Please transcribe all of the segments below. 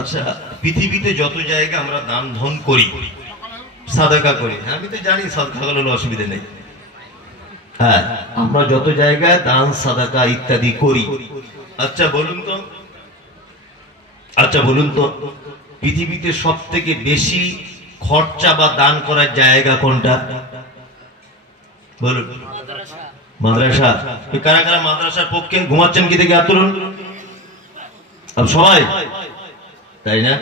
আচ্ছা, পৃথিবীতে যত জায়গা আমরা দান ধন করি, সাদাকা করি, হ্যাঁ আমি তো জানি সাদাকা হলো অসুবিধা নেই। হ্যাঁ, আমরা যত জায়গায় দান সাদাকা ইত্যাদি করি, আচ্ছা বলুন তো, পৃথিবীতে সব থেকে বেশি খরচা বা দান করার জায়গা কোনটা বলুন? মাদ্রাসা। কারা কারা মাদ্রাসার পক্ষে? ঘুমাচ্ছেন কি দেখে হাত তুলুন। সবাই তাই না?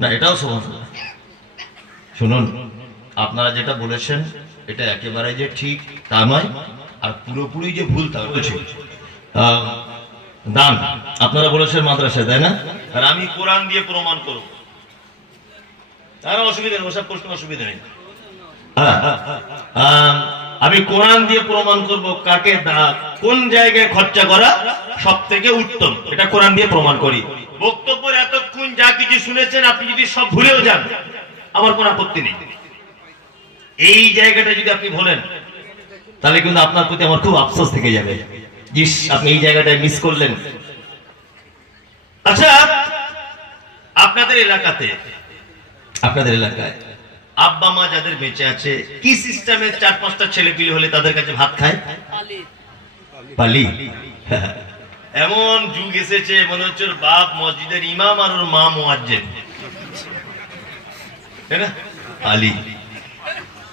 না, এটাও সমান। শুনুন, আপনারা যেটা বলেছেন এটা একেবারে যে ঠিক তা নয়, আর পুরোপুরি যে ভুল তা বলছি। দান আপনারা বলেছেন মাদ্রাসায়, তাই না? আর আমি কোরআন দিয়ে প্রমাণ করব, তার অসুবিধা নেই, ওসব প্রশ্ন অসুবিধা নেই। আমি কোরআন দিয়ে প্রমাণ করব কাকে কোন জায়গায় খরচা করা সব থেকে উত্তম, এটা কোরআন দিয়ে প্রমাণ করি। বক্তব্যের এতক্ষণ যা কিছু শুনেছেন আপনি যদি সব ভুলেও যান, আমার কোনো আপত্তি নেই। এই জায়গাটা যদি আপনি বলেন তাহলে কিন্তু আপনার প্রতি আমার খুব আফসোস থেকে যাবে, জিস আপনি এই জায়গাটায় মিস করলেন। আচ্ছা, আপনাদের এলাকায় আব্বা মা যাদের বেঁচে আছে, কি সিস্টেমে 4-5টা ছেলে পিলে হলে তাদের কাছে ভাত খায়? পালি। এমন যুগ এসেছে মনে হচ্ছে ওর বাপ মসজিদের ইমাম আর ওর মা মুয়াজ্জিন, তাই না? পালি।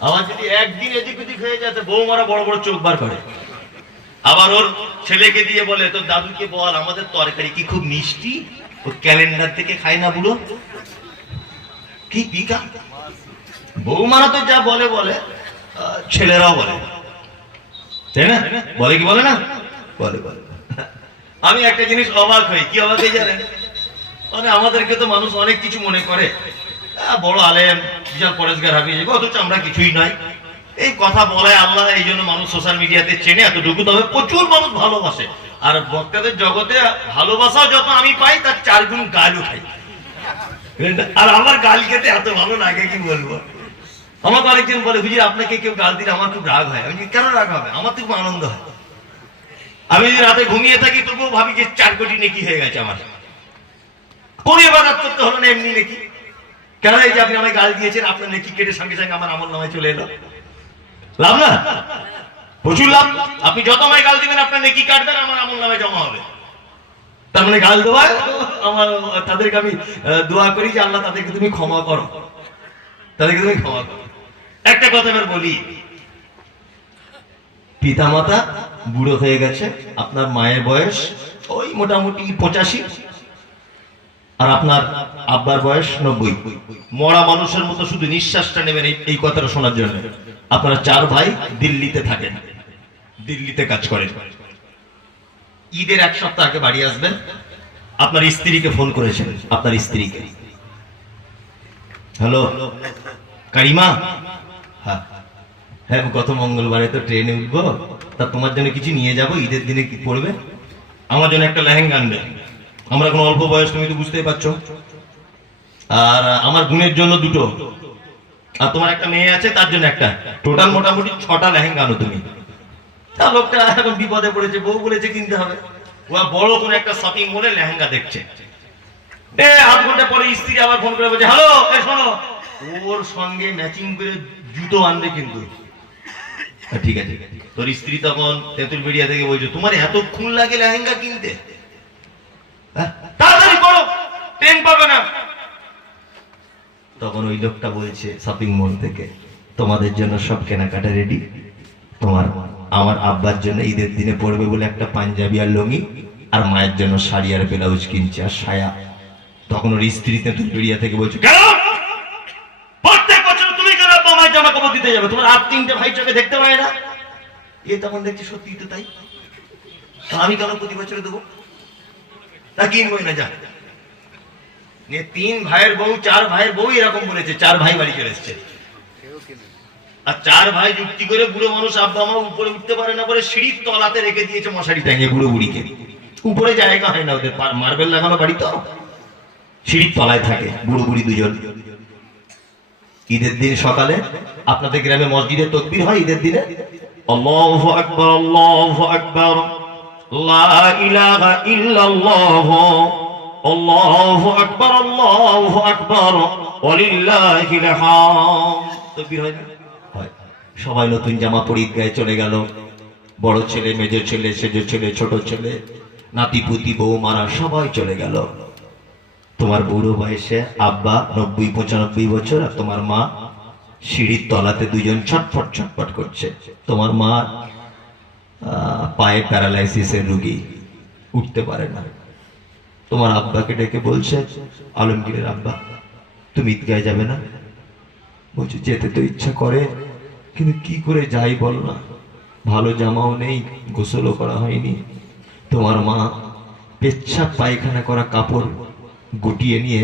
আমার যদি একদিন এদিক ওদিক হয়ে যাতে বৌমারা বড় বড় চোখ বার করে, আবার ওর ছেলেকে দিয়ে বলে তোর দাদুকে বল আমাদের তরকারি কি খুব মিষ্টি, ও ক্যালেন্ডার থেকে খায় না বুড়ো। কি পিকা বৌমারা তো যা বলে বলে, ছেলেরাও বলে, তাই না? বলে কি বলে না? বলে। আমি একটা জিনিস অবাক হই, কি অবাক হয়ে জানেন? মানে আমাদেরকে তো মানুষ অনেক কিছু মনে করে, বড় আলেম, বিশাল পরেশগার হাফিজ, অথচ আমরা কিছুই নাই। এই কথা বলায় আল্লাহ, এই জন্য মানুষ সোশ্যাল মিডিয়াতে চেনে এতটুকু। তবে প্রচুর মানুষ ভালোবাসে, আর বক্তাদের জগতে ভালোবাসা যত আমি পাই তার 4 গুণ গালও খাই। আর আমার গাল খেতে এত ভালো লাগে কি বলবো। আমাকে অনেকজন বলে হুজুর আপনাকে কেউ গাল দিলে আমার খুব রাগ হয়। আমি কেন রাগ হবে? আমার তো খুব আনন্দ হয়। আমি যদি রাতে ঘুমিয়ে থাকি তবুও ভাবি যে 4 কোটি নেকি হয়ে গেছে আমার। কোন ইবাদত করতে হলো না, এমনি নেকি। কেন? এই যে আপনি আমায় গাল দিয়েছেন, আপনার নেকি কেটে সঙ্গে সঙ্গে আমার আমলনামায় চলে এলো। লাভ না? প্রচুর লাভ। আপনি যত আমায় গাল দিবেন আপনার নেকি কাটবেন, আমার আমলনামায় জমা হবে। তার মানে গাল দেওয়া আমার, তাদেরকে আমি দোয়া করি যে আল্লাহ তাদেরকে তুমি ক্ষমা করো, তাদেরকে তুমি ক্ষমা করো। একটা কথা এবার বলি, পিতা মাতা বুড়ো হয়ে গেছে, আপনার মায়ের বয়স ওই মোটামুটি 85, আর আপনার আব্বার বয়স 90। মরা মানুষের মতো শুধু নিঃশ্বাসটা নেবেন এই কথাটা শোনার জন্য। আপনারা 4 ভাই দিল্লিতে থাকেন, দিল্লিতে কাজ করেন। ঈদের 1 সপ্তাহ আগে বাড়ি আসবেন, আপনার স্ত্রীকে ফোন করেছেন, আপনার স্ত্রীকে, হ্যালো কারিমা, হ্যাঁ গত মঙ্গলবারে তো ট্রেনে উঠবো, তা তোমার জন্য কিছু নিয়ে যাবো, ঈদের দিনে কি পড়বে? আমার জন্য একটা লেহেঙ্গা আনবে। আমরা এখন অল্প বয়স, তুমি তো বুঝতেই পারছো। আর আমার বোনের জন্য 2টো, আর তোমার একটা মেয়ে আছে তার জন্য একটা, টোটাল মোটামুটি 6টা লেহেঙ্গা আনো তুমি। তা লোকটা এখন বিপদে পড়েছে, বউ বলেছে কিনতে হবে। ও বড় কোন একটা শপিং মলে লেহেঙ্গা দেখছে। 1/2 ঘন্টা পরে স্ত্রী আবার ফোন করে বলছে হ্যালো শোনো, ওর সঙ্গে ম্যাচিং করে জুতো আনবে কিন্তু। ঠিক আছে। তোর স্ত্রী তখন তেঁতুলবেড়িয়া থেকে বলছে তোমার এতক্ষণ লাগে লেহেঙ্গা কিনতে? তাড়াতাড়ি করো, ট্রেন পাবে না। তখন ওই লোকটা বলছে শপিং মল থেকে, তোমাদের জন্য সব কেনাকাটা রেডি, তোমার আমার আব্বার জন্য ঈদের দিনে পড়বে বলে একটা পাঞ্জাবি আর লুঙ্গি, আর মায়ের জন্য শাড়ি আর ব্লাউজ কিনছে আর সায়া। তখন ওর স্ত্রী তেঁতুলবেড়িয়া থেকে বলছে কেন প্রত্যেক বছর তুমি কেন আব্বা মায়ের জামা কাপড় দিতে যাবে? তোমার আর 3টে ভাই চোখে দেখতে পায় না? এ তখন দেখছে সত্যি তো তাই, আমি কেন প্রতি বছরে দেবো? তা কিনবই না, যা। 3 ভাইয়ের বউ 4 ভাইয়ের বউ এরকম বলেছে, 4 ভাই বাড়ি চলে এসছে। আর 4 ভাই যুক্তি করে বুড়ো মানুষ আব্বা মা উপরে উঠতে পারে না বলে সিঁড়ির তলাতে রেখে দিয়েছে মশারি টাঙিয়ে বুড়ো বুড়িকে। উপরে জায়গা হয় না ওদের, মার্বেল লাগানো বাড়ি তো, সিঁড়ির তলায় থাকে বুড়ো বুড়ি দুজন। ঈদের দিন সকালে আপনাদের গ্রামে মসজিদে তাকবীর হয় ঈদের দিনে, আল্লাহু আকবার আল্লাহু আকবার লা ইলাহা ইল্লাল্লাহ, আল্লাহু আকবার, ওয়ালিল্লাহিল হামদ। তাকবীর হয় না? হয়। সবাই নতুন জামা পরে ঈদগাহে চলে গেল। বড় ছেলে, মেজো ছেলে, সেজো ছেলে, ছোট ছেলে, নাতি পুতি, বউ মারা সবাই চলে গেল। তোমার বুড়ো বয়সে আব্বা 90-95 বছর, আর তোমার মা সিঁড়ির তলাতে দুজন ছটফট ছটফট করছে। তোমার মা পায়ে প্যারালাইসিসের রোগী, উঠতে পারে না। তোমার আব্বাকে ডেকে বলছে, আলমগীরের আব্বা, তুমি ঈদগাহে যাবে না? বলছে, যেতে তো ইচ্ছা করে, কিন্তু কি করে যাই বল না, ভালো জামাও নেই, গোসলও করা হয়নি। তোমার মা পেচ্ছাপ পায়খানা করা কাপড় গুটিয়ে নিয়ে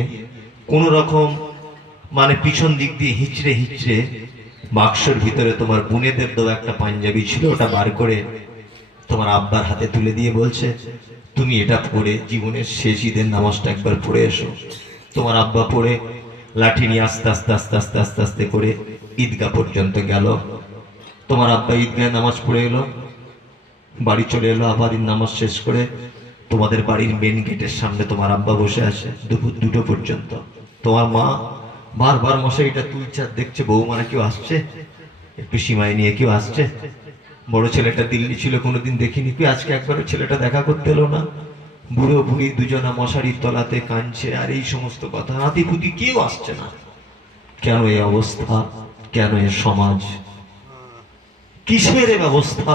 কোন রকম মানে পিছন দিক দিয়ে হিচড়ে হিচড়ে বাক্সের ভিতরে তোমার বুনেদের দেওয়া একটা পাঞ্জাবি ছিল, ওটা বার করে তোমার আব্বার হাতে তুলে দিয়ে বলছে, তুমি এটা পড়ে জীবনের শেষ ঈদের নামাজটা একবার পড়ে এসো। তোমার আব্বা পড়ে লাঠি নিয়ে আস্তে আস্তে আস্তে আস্তে আস্তে আস্তে করে ঈদগাহ পর্যন্ত গেল। তোমার আব্বা ঈদগাহে নামাজ পড়ে এলো, বাড়ি চলে এলো। আবার নামাজ শেষ করে তোমাদের বাড়ির মেন গেটের সামনে তোমার আব্বা বসে আছে দুপুর 2টো পর্যন্ত। তোমার মা বারবার মশারিটা তুলছে আর দেখছে বৌমারা কেউ আসছে, একটু সীমায় নিয়ে কেউ আসছে। বড় ছেলেটা দিল্লি ছিল, কোনোদিন দেখিনি, কেউ আজকে একবারও ছেলেটা দেখা করতে এলো না। বুড়ো বুড়ি দুজনা মশারির তলাতে কাঁদছে, আর এই সমস্ত কথা। নাতি পুতি কেউ আসছে না। কেন এই অবস্থা? কেন এ সমাজ? কিসের এ ব্যবস্থা?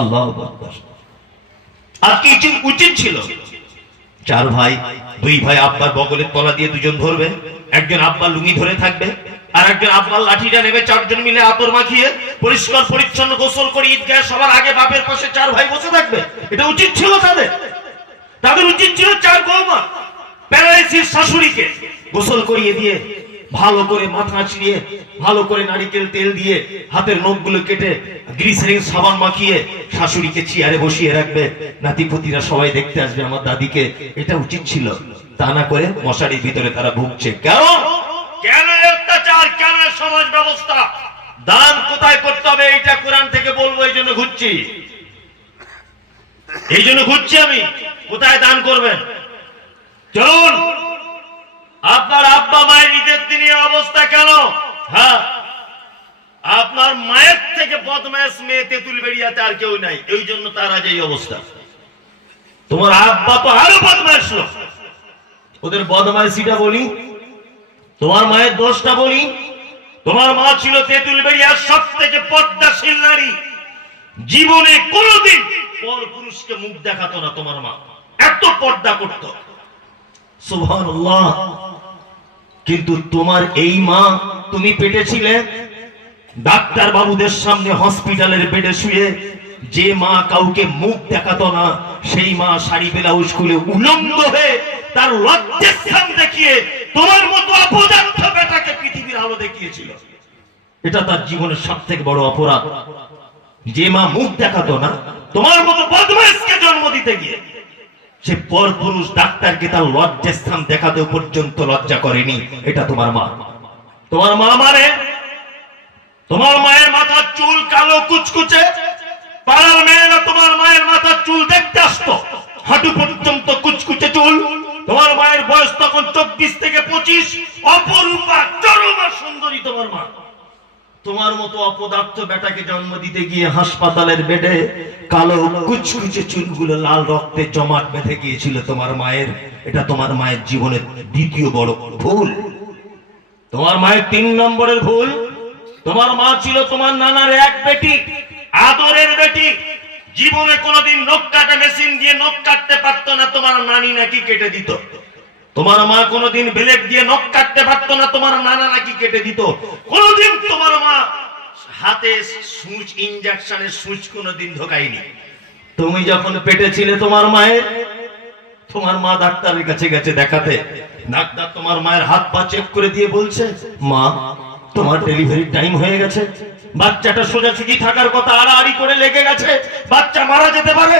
আল্লাহু আকবার। আজকে উচিত ছিল 4 ভাই, 2 ভাই আব্বার বগলের তলা দিয়ে দুজন ধরবে, একজন আব্বার লুঙ্গি ধরে থাকবে, আর একজন আব্বার লাঠিটা নেবে, 4 জন মিলে আতর মাখিয়ে পরিষ্কার পরিচ্ছন্ন গোসল করে ঈদগাহে সবার আগে বাপের পাশে 4 ভাই বসে থাকবে। এটা উচিত ছিল তাদের। তাদের উচিত ছিল 4 বৌমা প্যারালাইসিস শাশুড়িকে গোসল করিয়ে দিয়ে, ভালো করে মাথা চিড়িয়ে, ভালো করে নারিকেল তেল দিয়ে হাতের নখগুলো কেটে গ্লিসারিন সাবান মাখিয়ে শাশুড়িকে চেয়ারে বসিয়ে রাখবে। নাতিপুতিরা সবাই দেখতে আসবে আমার দাদিকে। এটা উচিত ছিল। তা না করে মশারির ভিতরে তারা ভুগছে। কেন? কেন অত্যাচার? কেন সমাজ ব্যবস্থা? দান কোথায় করতে হবে এইটা কোরআন থেকে বলবো, এই জন্য ঘুরছি। আমি কোথায় দান করবেন চলুন। আপনার আব্বা মায়ের ঈদের দিনে অবস্থা কেন? হ্যাঁ, আপনার মায়ের থেকে বদমাশ মেয়ে তেঁতুল বেরিয়াতে আর কেউ নাই, এই জন্য তার আজ এই অবস্থা। তোমার আব্বা তো আরো বদমাশ লোক। ওদের বদমাশিটা বলি, তোমার মায়ের দোষটা বলি। তোমার মা ছিল তেঁতুল বেরিয়ার সব থেকে পর্দাশীল নারী। জীবনে কোনোদিন পর পুরুষকে মুখ দেখাতো না। তোমার মা এত পর্দা করত, সুবহানাল্লাহ। কিন্তু তোমার এই মা, তুমি পেটে ছিলে, ডাক্তার বাবুদের সামনে হসপিটালের বেডে শুয়ে যে মা কাউকে মুখ দেখাতো না, সেই মা শাড়ি ব্লাউজ খুলে উলঙ্গ হয়ে তার লজ্জাস্থান দেখিয়ে তোমার মতো অপদার্থ বেটাকে পৃথিবীর আলো দেখিয়েছিল। এটা তার জীবনের সবথেকে বড় অপরাধ। যে মা মুখ দেখাতো না, তোমার মতো বদমাইশকে জন্ম দিতে গিয়ে সে পরপুরুষ ডাক্তারকে তার লজ্জাস্থান দেখাতে পর্যন্ত লজ্জা করেনি। এটা তোমার মা। তোমার মা মানে তোমার মায়ের মাথার চুল কালো কুচকুচে, পাড়ার মেয়েরা তোমার মায়ের মাথার চুল দেখতে আসতো, হাঁটু পর্যন্ত কুচকুচে চুল। তোমার মায়ের বয়স তখন 24 থেকে 25। অপরূপা চরমা সুন্দরী তোমার মা। তোমার মতো অপদার্থ বেটাকে জন্ম দিতে গিয়ে হাসপাতালের বেডে কালো কুচকুচে চুলগুলো লাল রক্তে জমাট বেঁধে গিয়েছিল তোমার মায়ের। এটা তোমার মায়ের জীবনের দ্বিতীয় বড় ভুল। তোমার মায়ের 3 নম্বরের ভুল, তোমার মা ছিল তোমার নানার এক বেটি, আদরের বেটি। জীবনে কোনোদিন নখ কাটা মেশিন দিয়ে নখ কাটতে পারতো না, তোমার নানি নাকি কেটে দিত। তোমার মা কোনোদিন ব্লেড দিয়ে নখ কাটতে পারতো না, তোমার নানা নাকি কেটে দিত। কোনোদিন তোমার মা হাতে সুচ, ইনজেকশনের সুচ কোনোদিন ঢোকায়নি। তুমি যখন পেটে ছিলে তোমার মায়ের, তোমার মা ডাক্তারের কাছে গেছে দেখাতে। ডাক্তার তোমার মায়ের হাত পা চেক করে দিয়ে বলছে, মা তোমার ডেলিভারি টাইম হয়ে গেছে, বাচ্চাটা সোজাসুজি থাকার কথা আড়াআড়ি করে লেগে গেছে, বাচ্চা মারা যেতে পারে।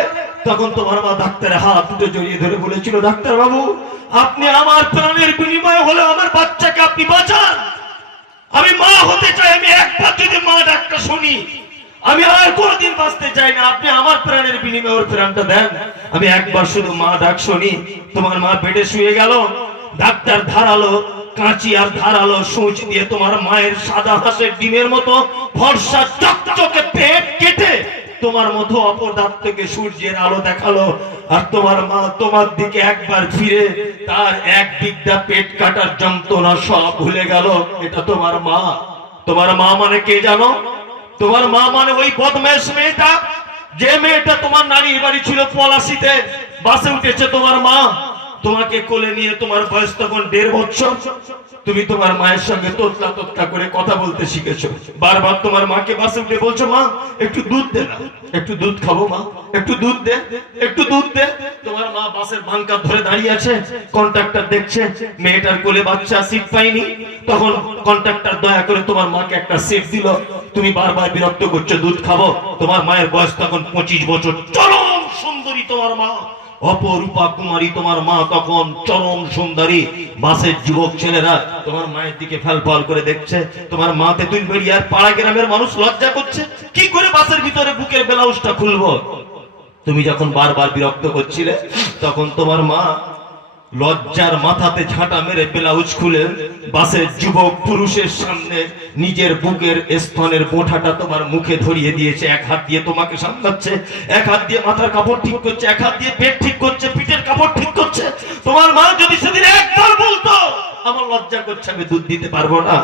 তখন তোমার মা ডাক্তারের হাত দুটো জড়িয়ে ধরে বলেছিল, ডাক্তার বাবু আপনি আমার প্রাণের বিনিময়ে হলে আমার বাচ্চাকে আপনি বাঁচান। আমি মা হতে চাই, আমি একবার যদি মা ডাক্তার শুনি আমি আর কোনোদিন বাঁচতে চাই না, আপনি আমার প্রাণের বিনিময়ে ওর প্রাণটা দেন। আমি একবার শুধু মা ডাক শুনি। তোমার মা বেডে শুয়ে গেল, ডাক্তার ধারালো কাঁচি আর ধারালো সূচ দিয়ে তোমার মায়ের সাদা হাঁসের ডিমের মতো ফর্সা চকচকে পেট কেটে তোমার মতো অপর দাঁত থেকে সূর্যের আলো দেখালো। আর তোমার মা তোমার দিকে একবার ফিরে তার এক বিদ্যা পেট কাটার যন্ত্রণা সব ভুলে গেল। এটা তোমার মা। তোমার মা মানে কে জানো? তোমার মা মানে ওই বদমাইশ মেয়েটা, যে মেয়েটা তোমার নানির বাড়ি ছিল পলাশিতে, বাসে উঠেছে তোমার মা। তোমাকে কোলে নিয়ে তোমার বয়স তখন 1.5 বছর। তুমি তোমার মায়ের সঙ্গে তোতলা তোতলা করে কথা বলতে শিখেছো। বারবার তোমার মাকে বাসে উঠে বলছো, মা একটু দুধ দে না, একটু দুধ খাবো মা, একটু দুধ দে, একটু দুধ দে। তোমার মা বাসের বাঙ্কার ধরে দাঁড়িয়ে আছে, কন্ট্রাক্টর দেখছে মেয়েটার কোলে বাচ্চা, সিট পাইনি। তখন কন্ট্রাক্টর দয়া করে তোমার মাকে একটা সিট দিল। তুমি বারবার বিরক্ত করছো, দুধ খাবো। তোমার মায়ের বয়স তখন 25 বছর। চরম সুন্দরী তোমার মা, অপরূপা কুমারী তোমার মা, তখন চরম সুন্দরী। বাসের যুবক ছেলেরা তোমার মায়ের দিকে ফ্যালফাল করে দেখছে। তোমার মা তেঁতুল বেরিয়ে আর পাড়া গ্রামের মানুষ লজ্জা করছে, কি করে বাসের ভিতরে বুকের ব্লাউজটা খুলবো। তুমি যখন বারবার বিরক্ত করছিলে, তখন তোমার মা লজ্জার মাথাতে ঝাঁটা মেরে ব্লাউজ খুলে বাসের যুবক পুরুষের সামনে নিজের বুকের স্তনের বোঁঠাটা তোমার মুখে ধরিয়ে দিয়েছে। এক হাত দিয়ে তোমাকে সামলাচ্ছে, এক হাত দিয়ে মাথার কাপড় ঠিক করছে, এক হাত দিয়ে পেট ঠিক করছে, পিঠের কাপড় ঠিক করছে। তোমার মা যদি সেদিন একবার বলতো, আমার লজ্জা করছে, আমি দুধ দিতে পারবো না,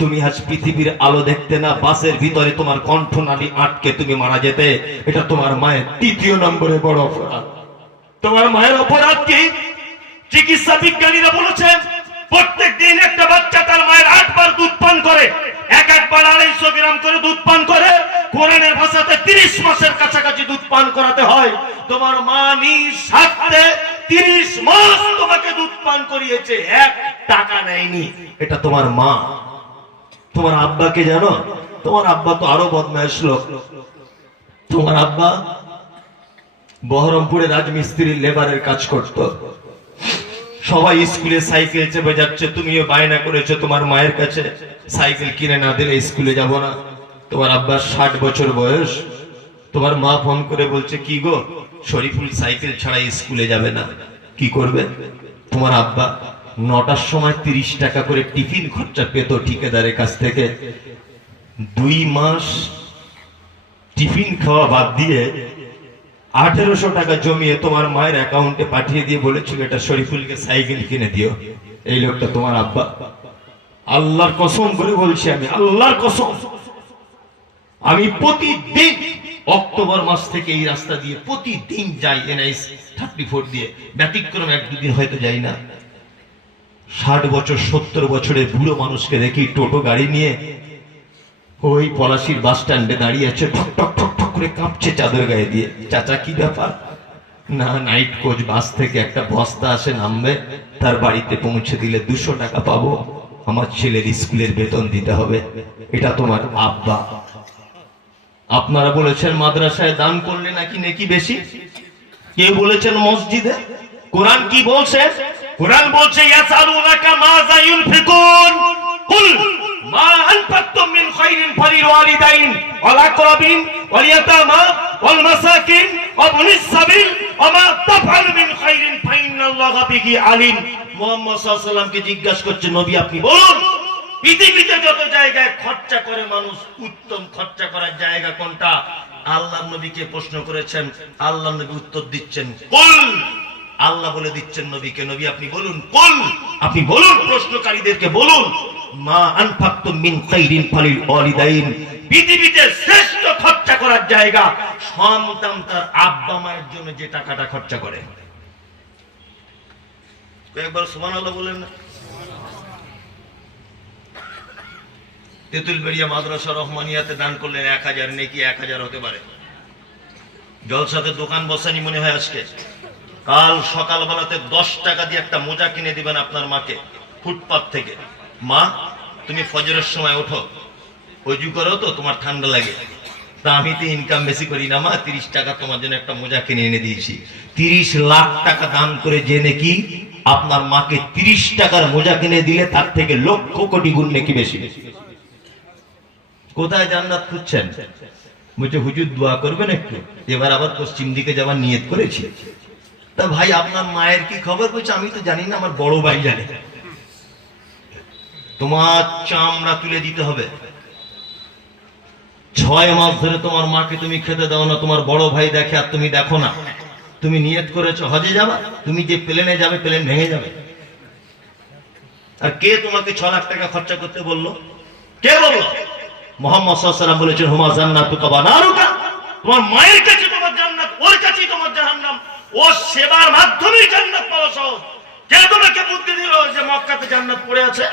তুমি আজ পৃথিবীর আলো দেখতে না, বাসের ভিতরে তোমার কণ্ঠনালী আটকে তুমি মারা যেতে। এটা তোমার মায়ের 3য় নম্বরে বড় অপরাধ। তোমার মায়ের অপরাধ কি? চিকিৎসা বিজ্ঞানীরা বলেছেন প্রত্যেক দিন একটা বাচ্চা তার মায়ের 8 বার দুধ পান করে, একবার 250 গ্রাম করে দুধ পান করে। কোরআনের ভাষাতে 30 মাসের কাছাকাছি দুধ পান করাতে হয়। তোমার মা নিঃস্বার্থে 30 মাস তোমাকে দুধ পান করিয়েছে, 1 টাকা নেয়নি। এটা তোমার মা। তোমার আব্বাকে জানো? তোমার আব্বা তো আরো বদমাইশ লোক। তোমার আব্বা বহরমপুরে রাজমিস্ত্রির লেবারের কাজ করত। সবাই স্কুলে সাইকেল চেপে যাচ্ছে, তুমিও বায়না করেছো তোমার মায়ের কাছে, সাইকেল কিনে না দিলে স্কুলে যাব না। তোমার আব্বার 60 বছর বয়স। তোমার মা ফোন করে বলছে, কি গো শরীফুল সাইকেল ছাড়া স্কুলে যাবে না, কি করবে? তোমার আব্বা 9টার সময় 30 টাকা করে টিফিন খরচা পেত ঠিকাদারের কাছ থেকে। 2 মাস টিফিন খাওয়া বাদ দিয়ে 1800 টাকা জমিয়ে তোমার মায়ের অ্যাকাউন্টে পাঠিয়ে দিয়ে বলেছিল, এটা শরীফুলকে সাইকেল কিনে দিও। এই লোকটা তোমার আব্বা। আল্লাহর কসম করে বলছি, আমি আল্লাহর কসম, আমি প্রতিদিন অক্টোবর মাস থেকে এই রাস্তা দিয়ে প্রতিদিন যাই, NH 34 দিয়ে, ব্যতিক্রম 1-2 দিন হয়তো যাই না। 60 বছর 70 বছরের বুড়ো মানুষকে দেখি টোটো গাড়ি নিয়ে ওই পলাশির বাস স্ট্যান্ডে দাঁড়িয়ে আছে, ঠক ঠক ঠক ঠক করে কাঁপছে চাদর গায়ে দিয়ে। চাচা কি ব্যাপার? না, নাইট কোচ বাস থেকে একটা বস্তা আসে, নামবে, তার বাড়িতে পৌঁছে দিলে 200 টাকা পাবো, আমার ছেলের স্কুলের বেতন দিতে হবে। এটা তোমার আব্বা। আপনারা বলেছেন মাদ্রাসায় দান করলে নাকি নেকি বেশি, কেউ বলেছেন মসজিদে। কোরআন কি বলছে? কোরআন বলছে, ইয়াসালুনাকা মাযা ইউনফিকুন কুল মা আনফাকতুম মিন খায়রিন ফালিল ওয়ালিদাইন ওয়াল আকরাবিন ওয়াল ইয়াতামা ওয়াল মাসাকিন ওয়া ইবনিস সাবিল ওয়া মা তাফআলু মিন খায়রিন ফাইন্নাল্লাহা বিহি আলিম। মুহাম্মদ সাল্লাল্লাহু আলাইহি ওয়াসাল্লামকে জিজ্ঞাসা করছে, নবী আপনি বলুন, পৃথিবীতে যত জায়গায় খরচা করে মানুষ, উত্তম খরচা করার জায়গা কোনটা? আল্লাহর নবীকে প্রশ্ন করেছেন, আল্লাহর নবী উত্তর দিচ্ছেন, কুল। আল্লাহ বলে দিচ্ছেন নবীকে, নবী আপনি বলুন, কুল, আপনি বলুন, প্রশ্নকারীদেরকে বলুন, মা আনফাকতুম মিন খায়রিন ফালিল ওয়ালিদাইন। পৃথিবীতে শ্রেষ্ঠ খরচা করার জায়গা সন্তান তার আব্বা মায়ের জন্য যে টাকাটা খরচা করে। একবার সুবহানাল্লাহ বলেন না? তেঁতুলবেড়িয়া মাদ্রাসা রহমানিয়াতে দান করলেন 1000, নেকি 1000 হতে পারে। জলসাতে দোকান বসানি মনে হয় আজকে। কাল সকালবেলাতে 10 টাকা দিয়ে একটা মোজা কিনে দিবেন আপনার মাকে ফুটপাত থেকে। মা তুমি ফজরের সময় ওঠো, ওযু করো তো, তোমার ঠান্ডা লাগে, তা আমি তো ইনকাম বেশি করি না মা, 30 টাকা তোমার জন্য একটা মোজা কিনে এনে দিয়েছি। 30 লাখ টাকা দান করে যে নেকি আপনার মাকে 30 টাকার মোজা কিনে দিলে তার থেকে লক্ষ কোটি গুণ নেকি বেশি। কোথায় জান্নাত খুঁজছেন? বলছে হুজুর দোয়া করবেন একটু, এবার আবার পশ্চিম দিকে যাওয়ার নিয়ত করেছি। তা ভাই আপনার মায়ের কি খবর? বলছে আমি তো জানি না, আমার বড় ভাই জানে। তোমার চামড়া তুলে দিতে হবে। 6 মাস ধরে তোমার মাকে তুমি খেতে দাও না, তোমার বড় ভাই দেখে আর তুমি দেখো না। তুমি নিয়ত করেছো হজে যাবা, তুমি যে প্লেনে যাবে প্লেন ভেঙে যাবে। আর কে তোমাকে 6 লাখ টাকা খরচা করতে বললো? কে বললো? মুহাম্মদ সাল্লাল্লাহু আলাইহি ওয়াসাল্লাম বলেছেন হুমা জান্নাতুকা ওয়া নারুকা, তোমার মায়ের কাছে তোমার জান্নাত, ওর কাছেই তোমার জাহান্নাম। ও সেবার মাধ্যমেই জান্নাত পাওয়া সহজ। কে তোমাকে বুদ্ধি দিল যে মক্কাতে জান্নাত পড়ে আছে?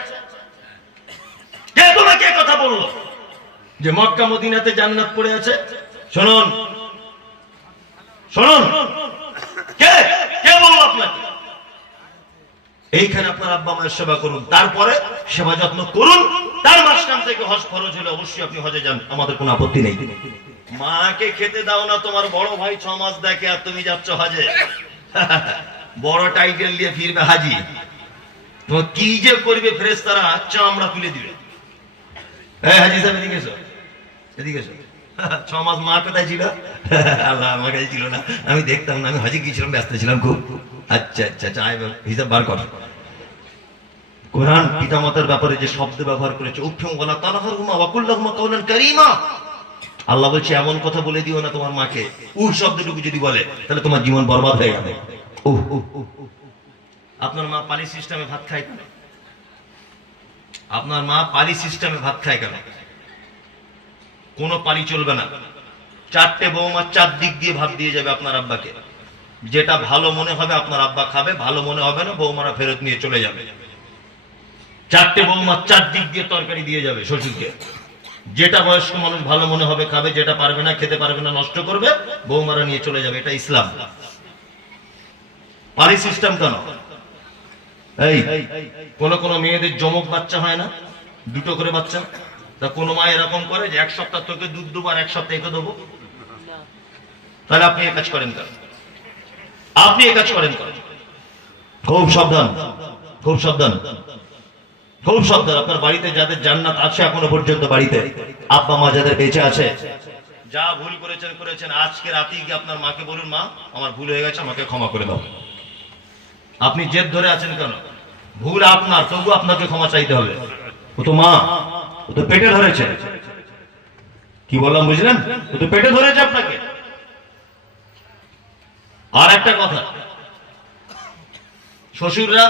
কে তোমাকে কথা বললো যে মক্কা মদিনাতে জান্নাত পড়ে আছে? শুনুন শুনুন, কে কে বললো আপনাকে? এইখানে আপনার আব্বা মায়ের সেবা করুন, তারপরে সেবা যত্ন করুন। তার মাঝখান থেকে হজ ফরজ হলে অবশ্যই আপনি হজে যান, আমাদের কোনো আপত্তি নেই। মাকে খেতে দাও না, তোমার বড় ভাই 6 মাস দেখে আর তুমি যাচ্ছ হজে। বড় টাইটেল দিয়ে ফিরবে হাজি। তো কি যে করবে ফেরেশতারা চামড়া তুলে দিবে। এই হাজি সাহেব এদিকে এসো, এদিকে এসো। 6 মাস মা কোথায় ছিল? আল্লাহ আমার কাছে ছিল না, আমি দেখতাম না, আমি হজে গিয়েছিলাম, ব্যস্ত ছিলাম খুব। আচ্ছা আচ্ছা আচ্ছা, হিসাব বার কর। কোরআন পিতামাতার ব্যাপারে যে শব্দ ব্যবহার করেছে, উফহুম ওয়ালা তানহারহুমা ওয়া কুল লাহুমা কাওলান কারীমা। আল্লাহ বলছে এমন কথা বলে দিও না তোমার মাকে, শব্দটুকু যদি বলে তাহলে তোমার জীবন বরবাদ হয়ে যাবে। আপনার মা পালি সিস্টেমে ভাত খায় কেন? আপনার মা পালি সিস্টেমে ভাত খায় কেন? কোনো পালি চলবে না। 4টে বৌমা 4 দিক দিয়ে ভাত দিয়ে যাবে আপনার আব্বাকে। যেটা ভালো মনে হবে আপনার আব্বা খাবে, ভালো মনে হবে না বৌমারা ফেরত নিয়ে চলে যাবে। 4টে বৌমা 4 দিক দিয়ে তরকারি দিয়ে যাবে শ্বশুরকে। যেটা বয়স্ক মানুষ ভালো মনে হবে খাবে, যেটা পারবে না খেতে পারবে না নষ্ট করবে, বৌমারা নিয়ে চলে যাবে। এটা ইসলাম। পারি সিস্টেম কেন? এই কোন কোন মেয়েদের জমক বাচ্চা হয় না, 2টো করে বাচ্চা। তা কোন মা এরকম করে যে 1 সপ্তাহ তোকে দুধ দেবো আর 1 সপ্তাহ একে দেবো। তাহলে আপনি এ কাজ করেন কেন? আপনি এ কাজ করেন কেন? খুব সাবধান, খুব সাবধান, খুব সাবধান। আপনার বাড়িতে যাদের জান্নাত আছে এখনো পর্যন্ত, বাড়িতে আব্বা মা যাদের বেঁচে আছে, যা ভুল করেছেন করেছেন, আজকে রাতেই গিয়ে আপনার মাকে বলুন মা আমার ভুল হয়ে গেছে, আমাকে ক্ষমা করে দাও। আপনি জেদ ধরে আছেন কেন? ভুল আপনার, তবু আপনাকে ক্ষমা চাইতে হবে। ও তো মা, ও তো পেটে ধরেছে। কি বললাম বুঝলেন? ও তো পেটে ধরেছে আপনাকে। আর একটা কথা, শ্বশুররা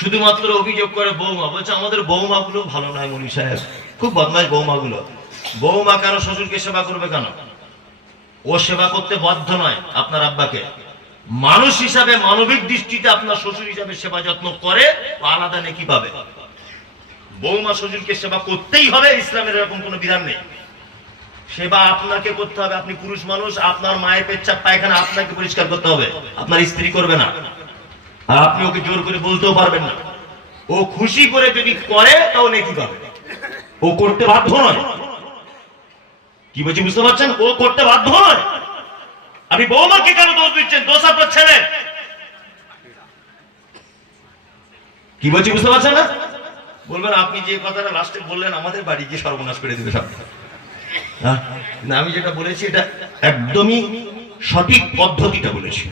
শুধুমাত্র অভিযোগ করে বৌমা, বলছে আমাদের বৌমা গুলো ভালো নয় মনি সাহেব, খুব বদমাশ বৌমা গুলো। বৌমা কেন শ্বশুরকে সেবা করবে কেন? ও সেবা করতে বাধ্য নয় আপনার আব্বাকে। মানুষ হিসাবে, মানবিক দৃষ্টিতে আপনার শ্বশুর হিসাবে সেবা যত্ন করে, আলাদা নেকি পাবে। বৌমা শ্বশুরকে সেবা করতেই হবে, ইসলামের এরকম কোনো বিধান নেই। সেবা আপনাকে করতে হবে। আপনি পুরুষ মানুষ, আপনার মায়ের পেচ্ছাপ পায়খানা আপনাকে পরিষ্কার করতে হবে, আপনার স্ত্রী করবে না। আর আপনি ওকে জোর করে বলতেও পারবেন না। ও খুশি করে যদি করে তাও নেকি পাবে। ও করতে বাধ্য নয়। কি বলছি বুঝতে পারছেন? ও করতে বাধ্য নয়। আপনি বৌমাকে কেন দোষ দিচ্ছেন? দোষ আপনার ছেলে। কি বলছি বুঝতে পারছেন না? বলবেন আপনি যে কথাটা লাস্টে বললেন আমাদের বাড়ি গিয়ে সর্বনাশ করে দিবে সব। না, আমি যেটা বলেছি এটা একদমই সঠিক পদ্ধতিটা বলেছি।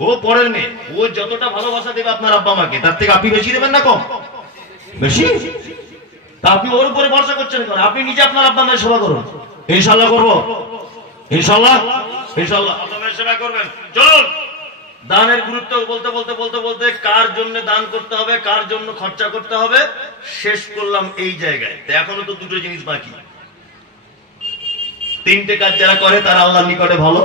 ও পরের মেয়ে, ও যতটা ভালোবাসা দেবে আপনার আব্বা মাকে, তার থেকে আপনি বেশি দেবেন না কম? বেশি। তা আপনি ওর উপরে ভরসা করছেন কেন? আপনি নিজে আপনার আব্বা মায়ের সেবা করুন। ইনশাআল্লাহ করবো, ইনশাআল্লাহ, ইনশাআল্লাহ আব্বা মায়ের সেবা করবেন। চলুন, দানের গুরুত্ব বলতে বলতে বলতে বলতে কার জন্য দান করতে হবে, কার জন্য খরচা করতে হবে শেষ করলাম এই জায়গায়। এখনো তো 2টো জিনিস বাকি। 3টে কাজ যারা করে তারা আল্লাহর নিকটে ভালো,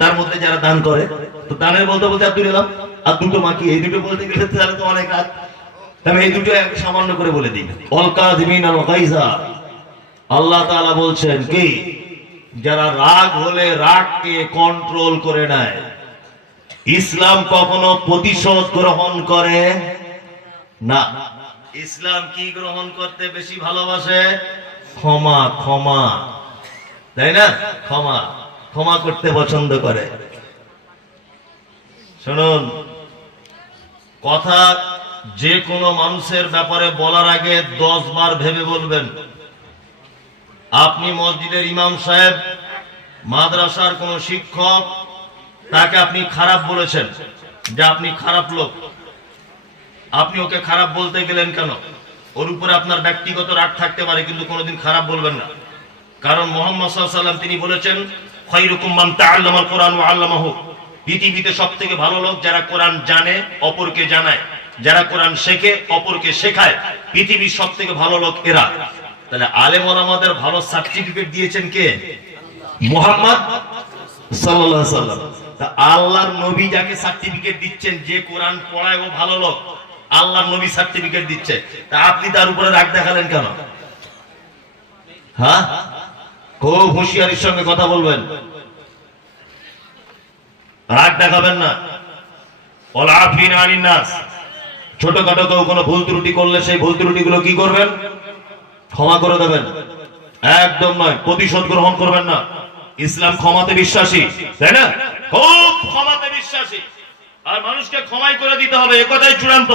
তার মধ্যে যারা দান করে। তো দানের বলতে বলতে আর 2 এলাম, আর 2টো বাকি। এই 2টো বলতে গেলে তাহলে তো অনেক কাজ। আমি এই 2টো সামান্য করে বলে দিই। অল কাযিমিনাল গায়যা, আল্লাহ তাআলা বলছেন কি, যারা রাগ হলে রাগকে কন্ট্রোল করে নেয়। ইসলাম কখনো প্রতিশোধ গ্রহণ করে না। ইসলাম কি গ্রহণ করতে বেশি ভালোবাসে? ক্ষমা, ক্ষমা, তাই না? ক্ষমা, ক্ষমা করতে পছন্দ করে। শুনুন, কথা যে কোনো মানুষের ব্যাপারে বলার আগে 10 বার ভেবে বলবেন। আপনি মসজিদের ইমাম সাহেব, মাদ্রাসার কোন শিক্ষক, তাকে আপনি খারাপ বলেছেন যে আপনি খারাপ লোক। আপনি ওকে খারাপ বলতে গেলেন কেন? ওর উপরে আপনার ব্যক্তিগত রাগ থাকতে পারে, কিন্তু কোনোদিন খারাপ বলবেন না। কারণ মুহাম্মদ সাল্লাল্লাহু আলাইহি ওয়াসাল্লাম তিনি বলেছেন, খায়রুকুম মান তাআল্লামাল কুরআন ওয়া আল্লামাহু। পৃথিবীতে সবথেকে ভালো লোক যারা কোরআন জানে, অপরকে জানায়, যারা কোরআন শেখে, অপরকে শেখায়। পৃথিবীর সবথেকে ভালো লোক এরা। তাহলে আলেম ওলামাদের ভালো সার্টিফিকেট দিয়েছেন কে? মুহাম্মদ সাল্লাল্লাহু আলাইহি ওয়াসাল্লাম। তা আল্লাহর নবী যাকে সার্টিফিকেট দিচ্ছেন যে কোরআন পড়ায় ও ভালো লোক, আল্লাহর নবী সার্টিফিকেট দিচ্ছে, তা আপনি তার উপরে রাগ দেখালেন কেন? হ্যাঁ, খুব হুঁশিয়ারির সঙ্গে কথা বলবেন, রাগ দেখাবেন না। ওয়াল আফিনা আনিন নাস। ছোটখাটো কেউ কোনো ভুল ত্রুটি করলে সেই ভুল ত্রুটিগুলো কি করবেন? ক্ষমা করে দেবেন। একদম নয় প্রতিশোধ গ্রহণ করবেন না। ইসলাম ক্ষমাতে বিশ্বাসী, তাই না? খুব ক্ষমাতে বিশ্বাসী, আর মানুষকে ক্ষমাই করে দিতে হবে, এ কথাই চূড়ান্ত।